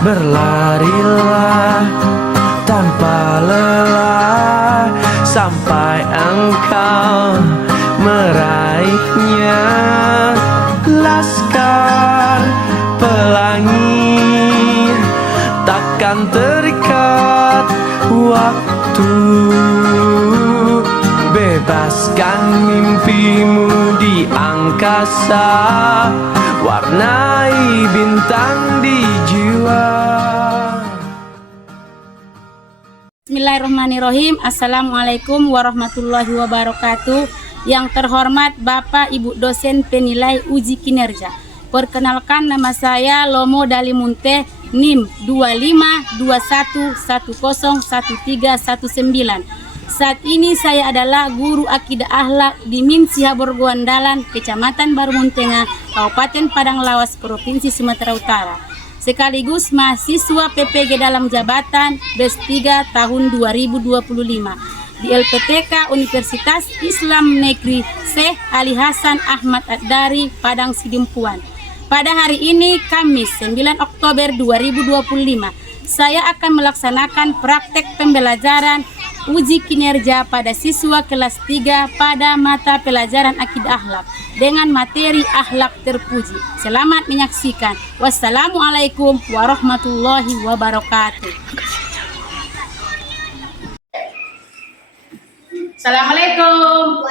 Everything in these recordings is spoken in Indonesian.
Berlarilah tanpa lelah sampai engkau meraihnya. Laskar pelangi takkan terikat waktu. Bebaskan mimpimu di angkasa, warnai bintang di jiwa. Bismillahirrahmanirrahim. Assalamualaikum warahmatullahi wabarakatuh. Yang terhormat Bapak Ibu dosen penilai uji kinerja, perkenalkan nama saya Lomo Dalimunte, NIM 2521101319. Saat ini saya adalah guru akidah akhlak di MIN Sihabor Guandalan, Kecamatan Barumuntenga, Kabupaten Padang Lawas, Provinsi Sumatera Utara. Sekaligus mahasiswa PPG dalam jabatan BES 3 tahun 2025 di LPTK Universitas Islam Negeri Syekh Ali Hasan Ahmad Ad-Dari, Padang Sidimpuan. Pada hari ini Kamis 9 Oktober 2025, saya akan melaksanakan praktek pembelajaran uji kinerja pada siswa kelas 3 pada mata pelajaran akidah akhlak dengan materi akhlak terpuji. Selamat menyaksikan. Wassalamualaikum warahmatullahi wabarakatuh. Assalamualaikum.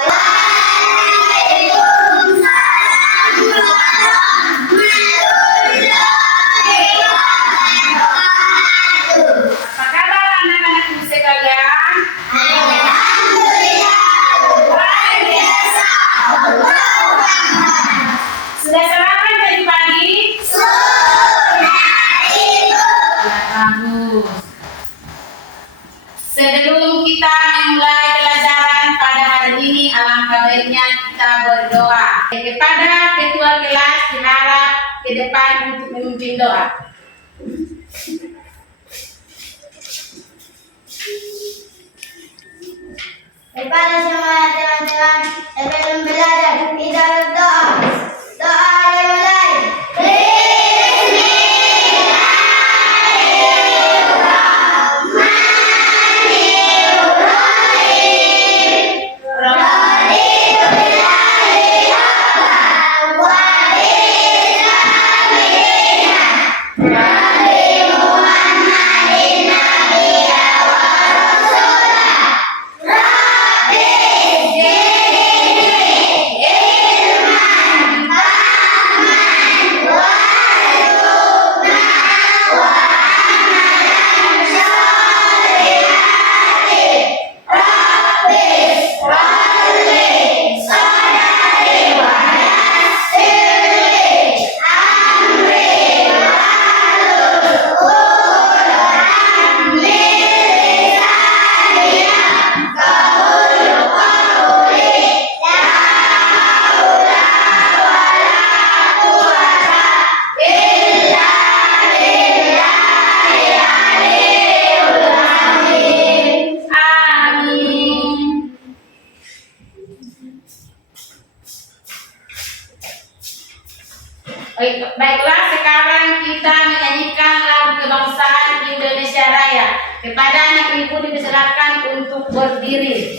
Sudah sarapan tadi pagi? Sudah, Ibu. Ya, bagus. Sebelum kita memulai pelajaran pada hari ini, alangkah baiknya kita berdoa. Kepada ketua kelas diharap ke depan untuk memimpin doa. Kepada semua teman-teman sebelum belajar kita berdoa. Doa dimulai. Baiklah, sekarang kita menyanyikan lagu kebangsaan Indonesia Raya. Kepada anak ibu dipersilakan untuk berdiri.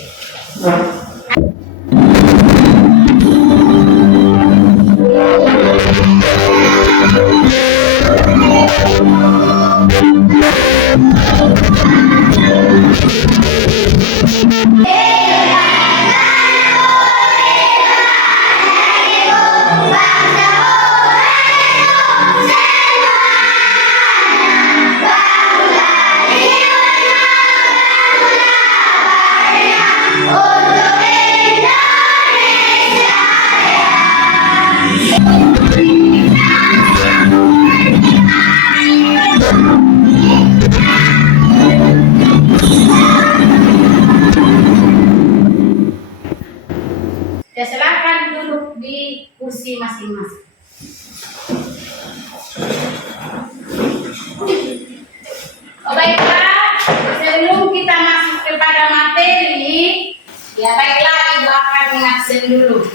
Ya, silakan duduk di kursi masing-masing. Baiklah, sebelum kita masuk kepada materi, ya baiklah, ibu akan mengabsen dulu.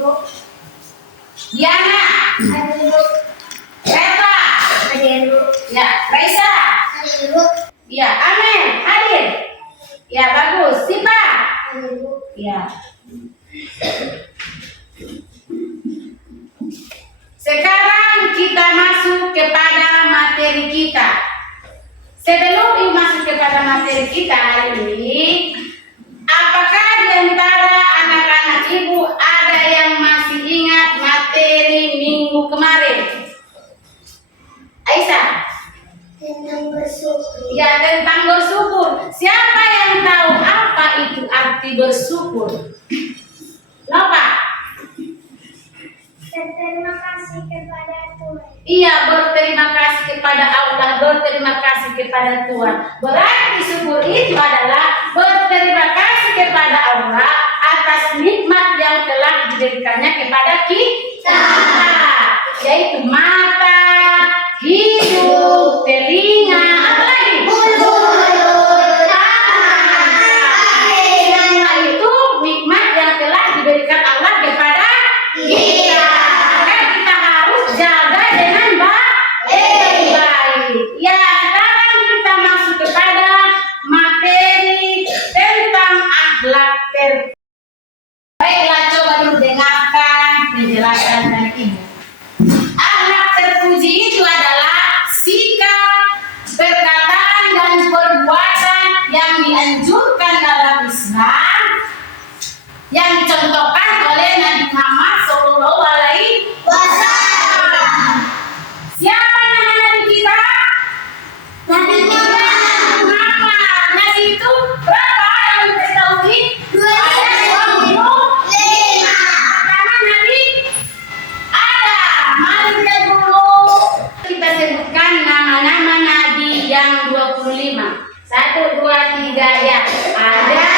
Ibu. Diana, Hadir Ibu. Reva, Hadir Ibu. ya, Raisa, Hadir Ibu. ya, Amel, hadir. Ya, bagus. Sipa, Hadir Ibu. ya. Sekarang kita masuk kepada materi kita. Sebelum masuk kepada materi kita hari ini, apakah di antara anak-anak ibu ada yang masih ingat materi minggu kemarin? Aisyah? Tentang bersyukur. Ya, tentang bersyukur. Siapa yang tahu apa itu arti bersyukur? Kenapa? Berterima kasih kepada Tuhan. Iya, berterima kasih kepada Allah, berterima kasih kepada Tuhan. Berarti syukur itu adalah berterima kasih kepada Allah atas nikmat yang telah diberikannya kepada kita, yaitu mata, hidung, telinga, apa lagi? Semua itu nikmat yang telah diberikan Allah kepada kita. Maka kita harus jaga dengan baik. Ya, sekarang kita masuk kepada materi tentang akhlak terpuji. Baiklah, coba dulu dengarkan penjelasan dari Ibu. Akhlak terpuji itu adalah sikap, perkataan, dan perbuatan yang dianjurkan dalam Islam, yang dicontohkan oleh Nabi Muhammad SAW. Siapa nama Nabi kita? Nabi Muhammad. Muhammad. Nabi itu berapa yang diketahui? 25. Karena Nabi ada. Mari kita dulu kita sebutkan nama-nama Nabi yang 25. 1, 2, 3 ya. Ada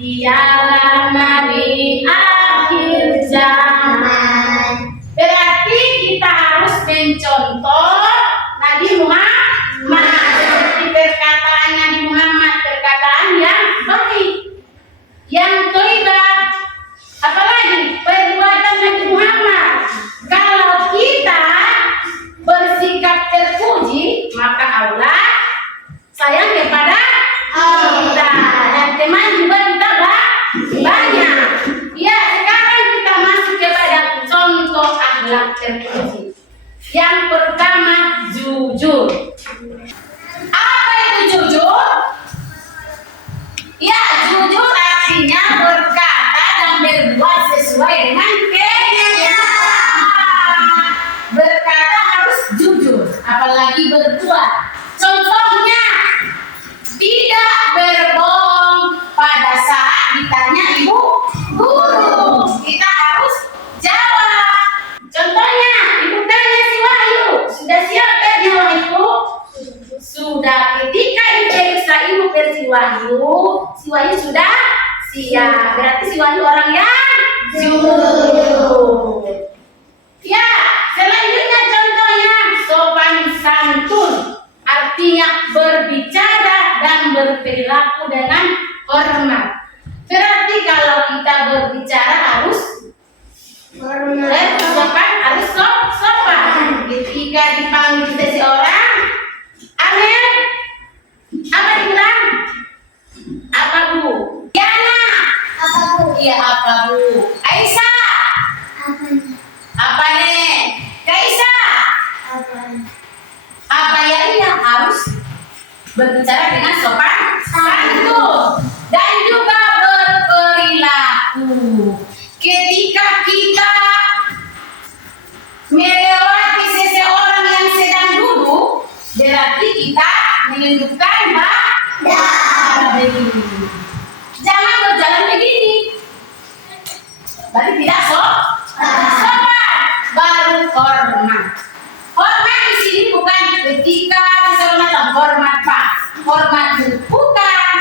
dialah Nabi akhir zaman. Berarti kita harus mencontoh Nabi Muhammad. Seperti perkataan Nabi Muhammad, perkataan yang baik, yang thayyibah. Apalagi perbuatan Nabi Muhammad. Kalau kita bersikap terpuji, maka Allah sayang kepada kita, dan teman juga kita banyak. Ya, sekarang kita masuk kepada contoh akhlak terpuji. Yang pertama, jujur. Apa itu jujur? Ya, jujur artinya berkata dan berbuat sesuai dengan kenyataan. Berkata harus jujur, apalagi berbuat. Contohnya, tidak berbohong pada saat ditanya ibu guru. Kita harus jawab. Contohnya, ibu tanya si Wahyu, sudah siap ya Wahyu? Sudah. Ketika diperiksa ibu versi Wahyu, si Wahyu sudah siap. Berarti si Wahyu orang yang jujur. Ya, selanjutnya contohnya sopan santun. Artinya berbicara dan berperilaku dengan hormat. Berarti kalau kita berbicara harus sopan, harus sopan. Ketika dipanggil seseorang, Amel, apa dibilang? Apa Bu? Diana, Apa Bu? iya apa Bu? Aisyah, Apanya? apa nih? Kaisa, Apanya? apa ya? Iya, harus berbicara dengan sopan santun dan juga berperilaku. Ketika kita melewati seseorang yang sedang duduk, berarti kita menunjukkan begini. Jangan berjalan begini. Berarti tidak sopan. Baru hormat. Hormat di sini bukan ketika seseorang hormat Pak. Hormat bukan.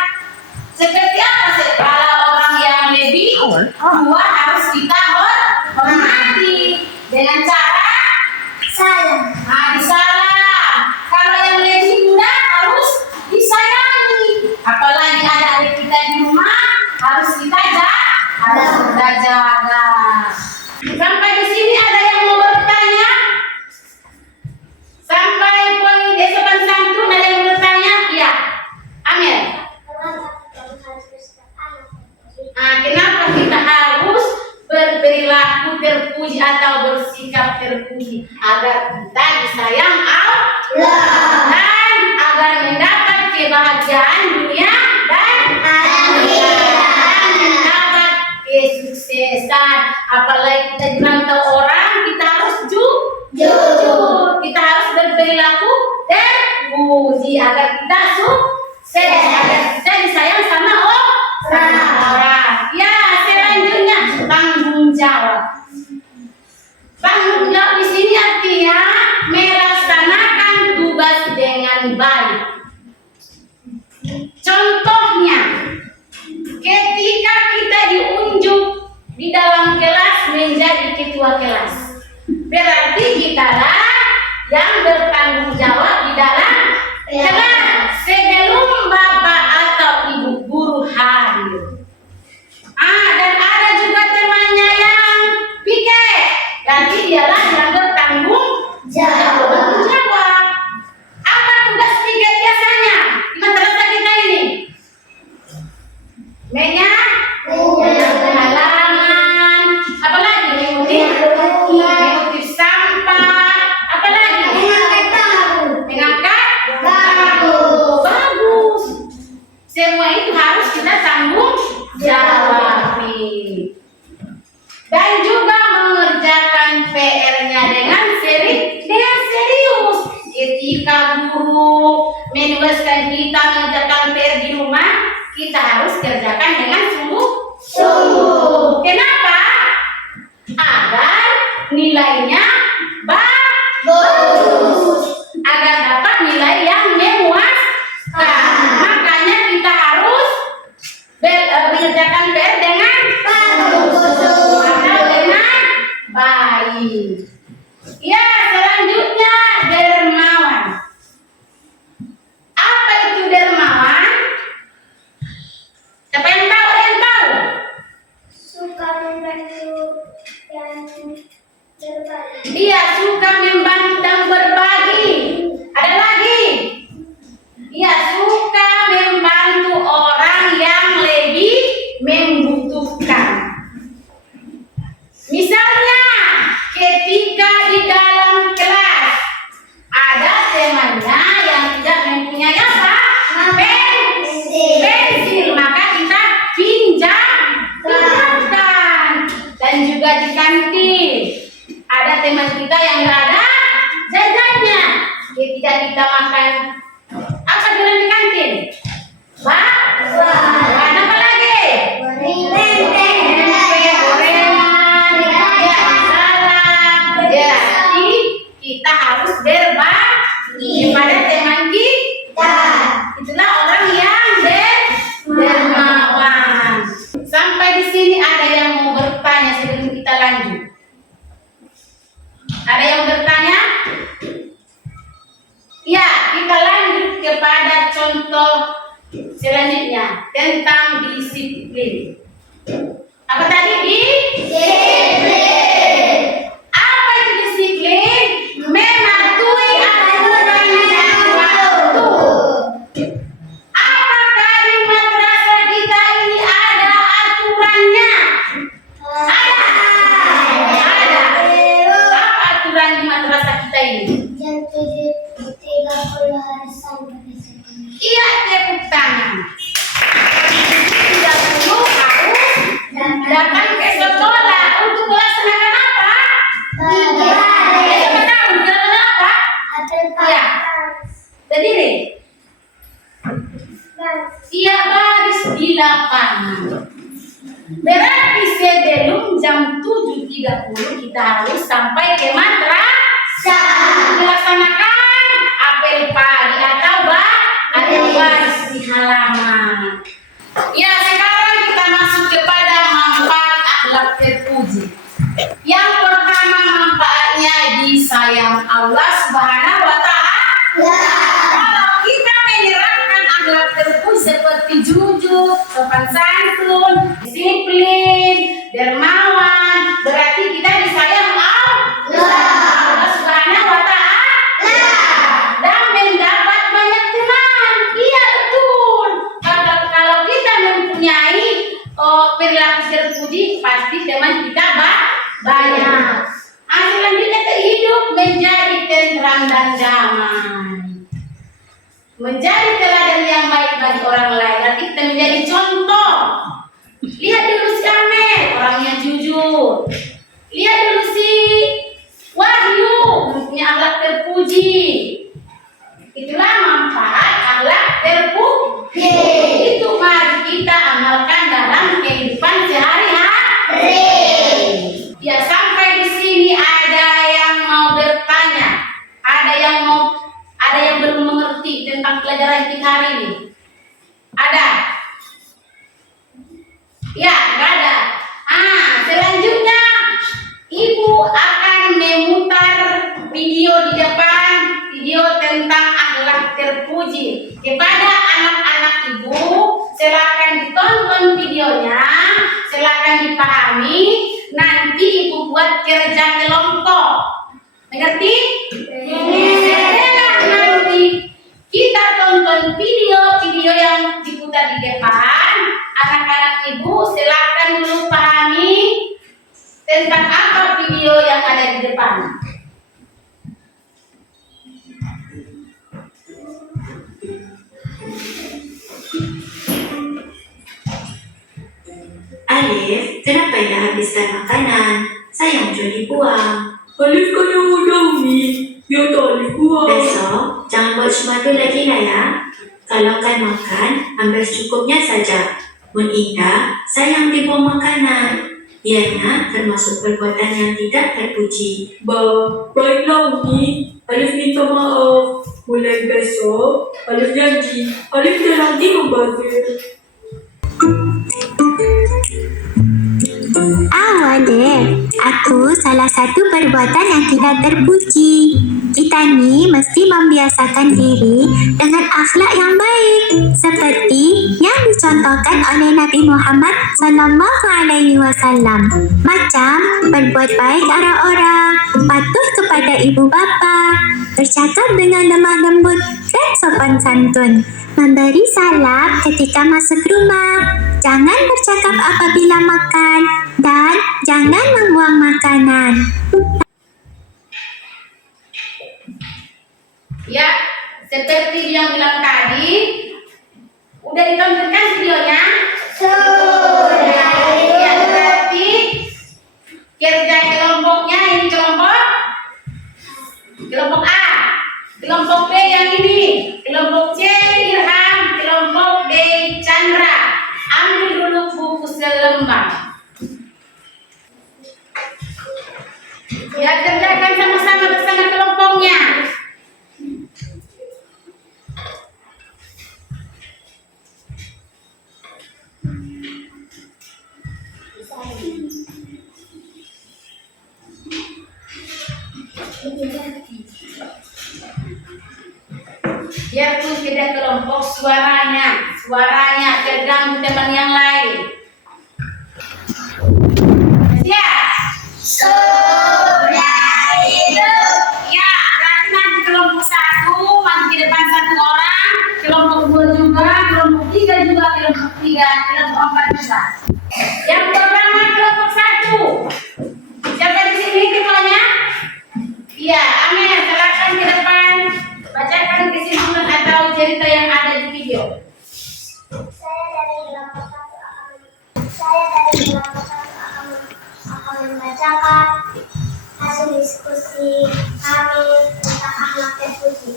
Seperti apa sih kalau orang yang lebih tua harus kita hormati dengan cara Salam. disalah. Kalau yang lebih muda harus disayangi. Apalagi ada adik kita di rumah harus kita jaga. Sampai di sini ada yang mau bertanya? Sampai poin sopan santun ada yang mau bertanya? Iya. Amel. Kenapa kita harus berperilaku terpuji atau bersikap terpuji agar kita disayang Allah dan agar mendapat kebahagiaan dunia dan akhirat dan mendapat kesuksesan. Apalagi kita dirantau orang, kita harus jujur, kita harus berperilaku terpuji agar kita sukses, agar kita disayang sama orang. Ya, selanjutnya tanggung jawab. Tanggung jawab di sini artinya melaksanakan tugas dengan baik. Contohnya, ketika kita diunjuk di dalam kelas menjadi ketua kelas, berarti kitalah yang bertanggung jawab di dalam kelas sebelum bapak atau ibu guru hadir. Dan ada juga temannya yang piket, berarti dialah yang bertanggung jawab. Apa tugas piket biasanya di madrasah kita ini? Menyapu halaman, apalagi mengutip sampah, apalagi mengangkat bambu. Bagus. Semua itu harus kita tanggung jawabi. Dan juga mengerjakan PR-nya dengan serius. Ketika guru menugaskan kita mengerjakan PR di rumah, kita harus kerjakan dengan sungguh. Kenapa? Agar nilainya bagus, agar dapat nilai yang memuaskan. Makanya kita harus mengerjakan PR dengan baik. Ya, selanjutnya dermawan. Apa itu dermawan? Siapa yang tahu? Suka membantu dan berbagi. Dia suka membantu dan berbagi. Ada lagi. Dia suka membantu orang yang lebih membutuhkan. Misalnya, ketika di dalam kelas ada temannya yang tidak mempunyai apa? Pensil, maka kita pinjamkan. Dan juga di kantin ada teman kita yang nggak ada jajannya. Ketika kita makan apa jualan di kantin? Bakwan, apa lagi? Jadi kita harus berbagi kepada teman kita. Itulah orang yang dermawan. Sampai di sini ada yang mau bertanya sebelum kita lanjut? Ada yang bertanya? Ya, kita lanjut kepada contoh selanjutnya tentang disiplin. Apa tadi? Disiplin. Apa itu disiplin? Mematuhi aturan dan waktu. Apakah di madrasah kita ini ada aturannya? Ada. Apa aturan di madrasah kita ini? Jam 7.30 harus sampai di sini. Iya, tepuk tangan. Tidak perlu harus datang ke sekolah untuk belajar. Ia baris di lapangan. Berarti sebelum jam 7.30 kita harus sampai ke madrasah. Melaksanakan apel pagi atau baris di halaman. Ya, sekarang kita masuk kepada manfaat akhlak terpuji. Yang pertama manfaatnya disayang Allah Subhanahu wa Ta'ala. Kalau kita menerapkan akhlak terpuji seperti jujur, sopan santun, disiplin, dermawan, berarti kita disayang Allah Subhanahu wa Ta'ala dan mendapat banyak teman. Iya betul. Kalau kita mempunyai perilaku terpuji, pasti teman kita banyak. Selanjutnya hidup menjadi tenteram dan damai. Menjadi teladan yang baik bagi orang lain. Nanti kita menjadi contoh. Lihat dulu si Amel, orangnya jujur. Lihat dulu si Wahyu, punya akhlak terpuji. Itulah manfaat akhlak terpuji. Itu mari kita amalkan dalam kehidupan sehari-hari. Ya, sampai di sini ada yang mau bertanya, ada yang belum mengerti tentang pelajaran kita hari ini. Ada? Ya, nggak ada. Selanjutnya Ibu akan memutar video di depan, video tentang akhlak terpuji kepada anak-anak Ibu. Silakan ditonton videonya, silakan dipahami. Nanti Ibu buat kerja kelompok. Mengerti? Setelah nanti kita tonton video yang diputar di depan, anak-anak Ibu silakan dulu pahami tentang apa video yang ada di depan. Alif, kenapa ia habiskan makanan? Sayang jual dibuang. Alif kaya udah Umi, biar tak Alif buang. Besok, jangan buat semadu lagi lah ya. Kalau kan makan, ambil secukupnya saja. Mun indah, sayang dibuang makanan. Ianya termasuk perbuatan yang tidak terpuji. Baiklah Umi, Alif minta maaf. Mulai besok, Alif janji, Alif tak lagi membazir. Adik, aku salah satu perbuatan yang tidak terpuji. Kita ni mesti membiasakan diri dengan akhlak yang baik, seperti yang dicontohkan oleh Nabi Muhammad SAW. Macam berbuat baik arah orang, patuh kepada ibu bapa, bercakap dengan lemah lembut dan sopan santun, memberi salam ketika masuk rumah, jangan bercakap apabila makan, dan jangan membuang makanan. Ya, seperti yang bilang tadi, udah ditontonkan videonya? Sudah. Ya, berarti kerja kelompoknya ini kelompok A, kelompok B yang ini, kelompok C Irham, kelompok D Chandra. Ambil dulu buku selembar. Ya, kerjakan sama-sama bersama kelompoknya. Biarpun tidak kelompok, suaranya terganggu teman yang lain. Siap? Sudah itu. Ya, berarti nanti kelompok 1 maju di depan 1 orang, kelompok 2 juga, kelompok 3 juga, kelompok 3, kelompok 4 juga. Yang pertama kelompok 1. Siapa di sini ketuanya? Iya, Amel, silakan ke depan. Bacakan kesimpulan atau cerita yang ada di video. Saya dari kelompok satu akan membacakan hasil diskusi kami tentang akhlak terpuji.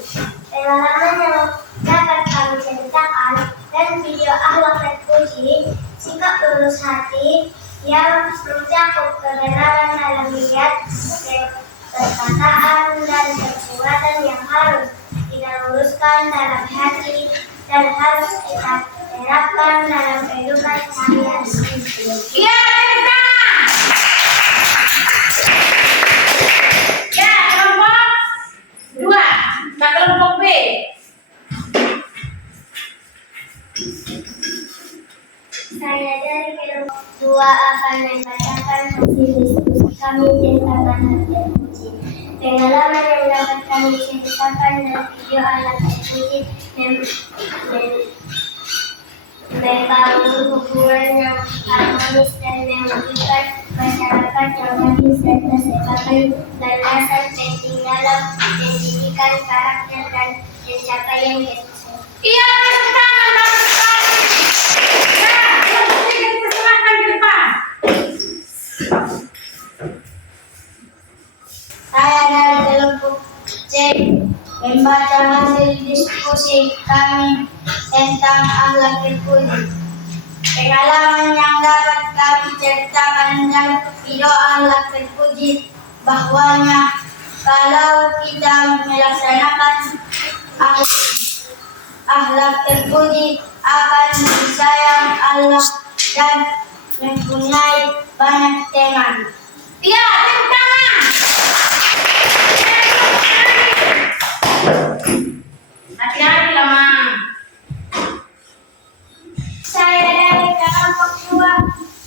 Pengalaman yang dapat kami ceritakan dan video akhlak terpuji, sikap lurus hati yang mencakup kebenaran dalam niat, perkataan dan perbuatan yang harus kita luruskan dalam hati dan harus kita terapkan dalam kehidupan sehari-hari. Iya, ya, kelompok 2, kelompok B. Saya dari kelompok 2 akan membacakan hasil diskusi kami tentang anak terpuji. Pengalaman yang dapat kami ceritakan dalam video anak terpuji membangun hubungan yang harmonis dan mewujudkan masyarakat yang adil serta sepakat dan rasa penting dalam pendidikan karakter dan pencapaian kesuksesan. Iya, tepuk tangan, bagus sekali. Ya, kelompok 3 dipersilakan ke depan. Saya dari kelompok C membaca hasil diskusi kami tentang akhlak terpuji. Pengalaman yang dapat kami ceritakan dalam video akhlak terpuji bahwanya kalau kita melaksanakan akhlak terpuji akan disayang Allah dan mempunyai banyak teman. Iya, tepuk tangan. Hati-hati lah, Mang. Saya dari kelompok 2.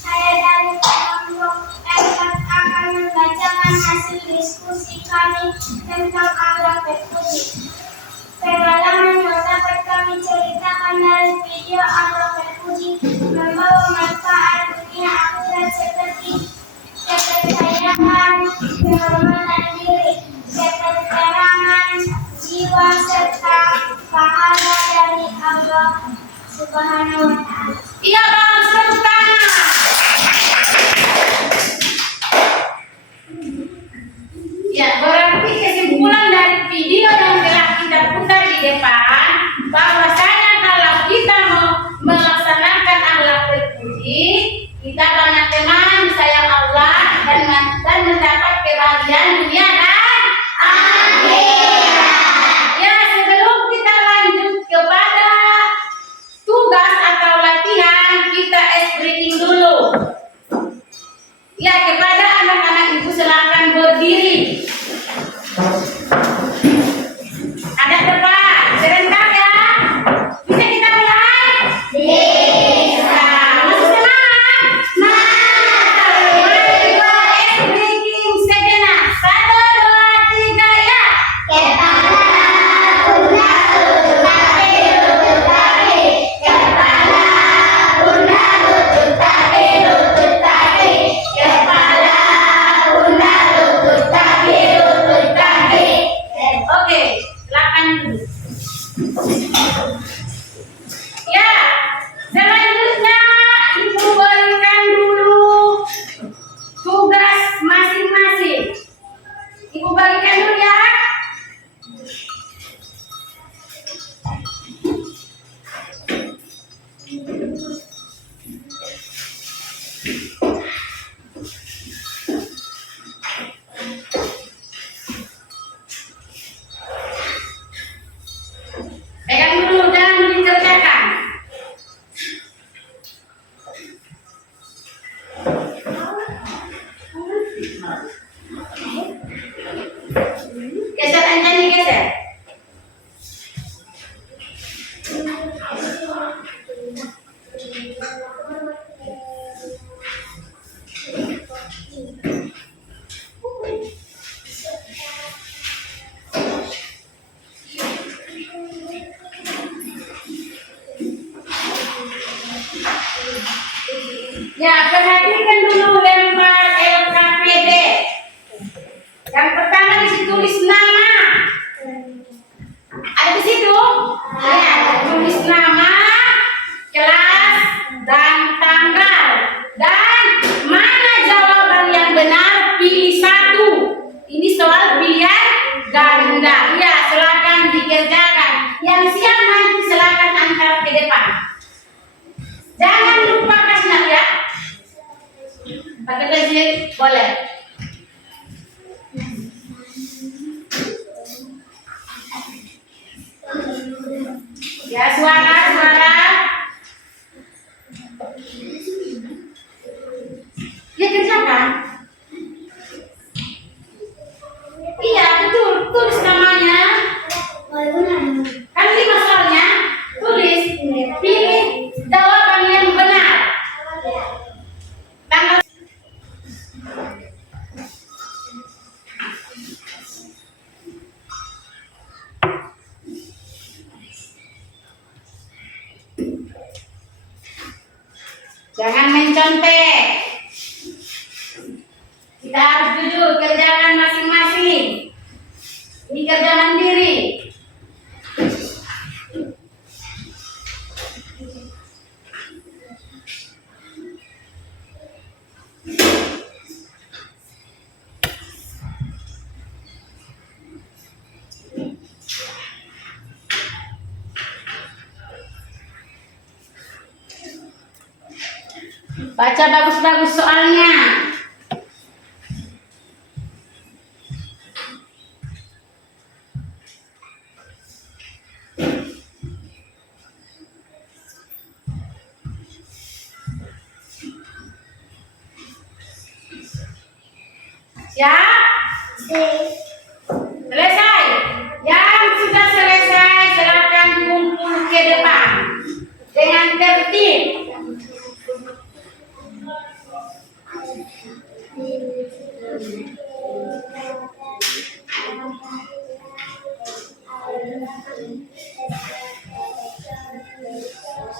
Saya dari kelompok 4 akan membacakan hasil diskusi kami tentang akhlak terpuji. Pengalaman yang dapat kami ceritakan dari video akhlak terpuji membawa manfaat dunia akhirat seperti kepercayaan, penghormatan diri, ketentraman jiwa serta pahala dari Allah Subhanahu wa Ta'ala. Iya, bagus, tepuk tangan. Ya, berarti kesimpulan dari video yang telah kita putar di depan bahwasanya kalau kita mau melaksanakan akhlak terpuji, kita banyak teman, sayang Allah dan mendapat kebahagiaan dunia dan akhirat. Ya, sebelum kita lanjut kepada tugas atau latihan, kita ice breaking dulu. Ya, kepada anak-anak ibu silakan berdiri. Ada depan, serentak ya. Bisa kita mulai? Bisa. Masih semangat? Semangat. Mari kita ice breaking sejenak. 1, 2, 3, ya. Kepala bunda lutut kaki lutut kaki. Kepala bunda lutut kaki lutut kaki. Kepala bunda lutut kaki lutut kaki. Oke, silakan dulu. Ya, selanjutnya ibu berikan dulu tugas masing-masing. Ibu bagikan dulu ya. Pegang dulu, jangan dikerjakan. Geser Anjani, geser. Ya, perhatikan dulu lempar LKPD. Yang pertama ditulis nama. Ada di situ? Ya, tulis nama, kelas, dan tanggal. Dan mana jawaban yang benar, pilih satu. Ini soal pilihan ganda. Ya, silakan dikerjakan. Jangan lupa kasih ya. Pakai pensil boleh. Ya suara. Ya kerjakan. Iya betul, tulis namanya. Kan 5 soalnya, tulis, pilih jawaban yang benar. Tanggal. Jangan mencontek. Kita harus jujur kerjakan masing-masing. Ini kerja mandiri. Baca bagus-bagus soalnya. Siap? Selesai. Yang sudah selesai silakan kumpul ke depan dengan tertib.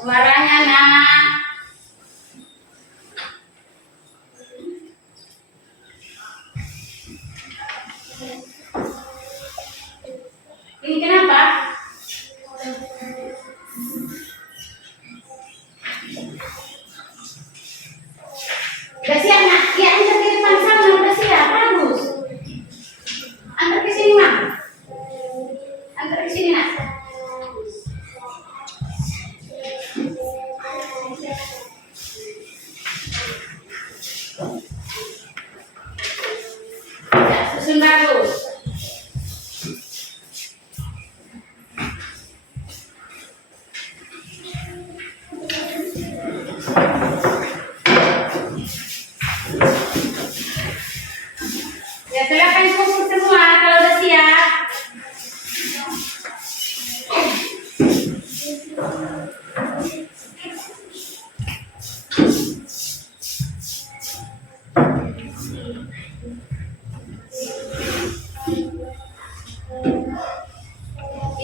Suaranya nak. Ini kenapa? Udah siap nak? Ya antar ke depan sana, udah siap, bagus. Antar ke sini nak. Antar ke sini nak. Ya, susun bagus. Ya silakan kumpul semua kalau udah siap.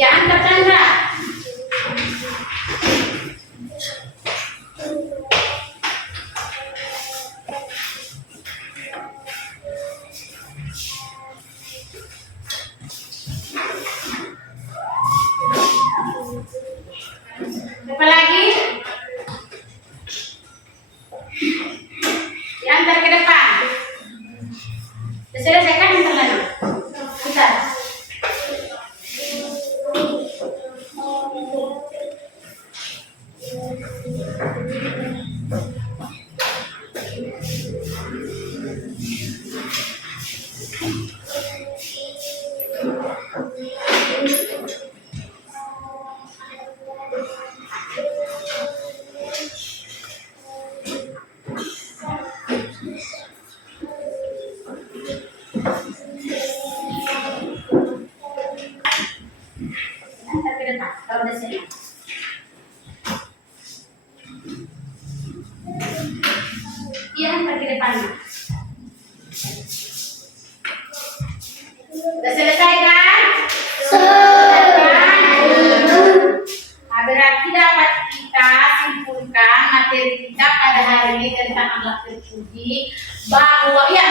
Ya antar Chandra. Apa lagi? Diantar ke depan. Sudah selesai kan antar lagi? Bentar. Antar ke depan kalau udah siap. Iya antar ke depan. Udah selesai kan? Nah, berarti dapat kita simpulkan materi kita pada hari ini tentang akhlak terpuji bahwa ya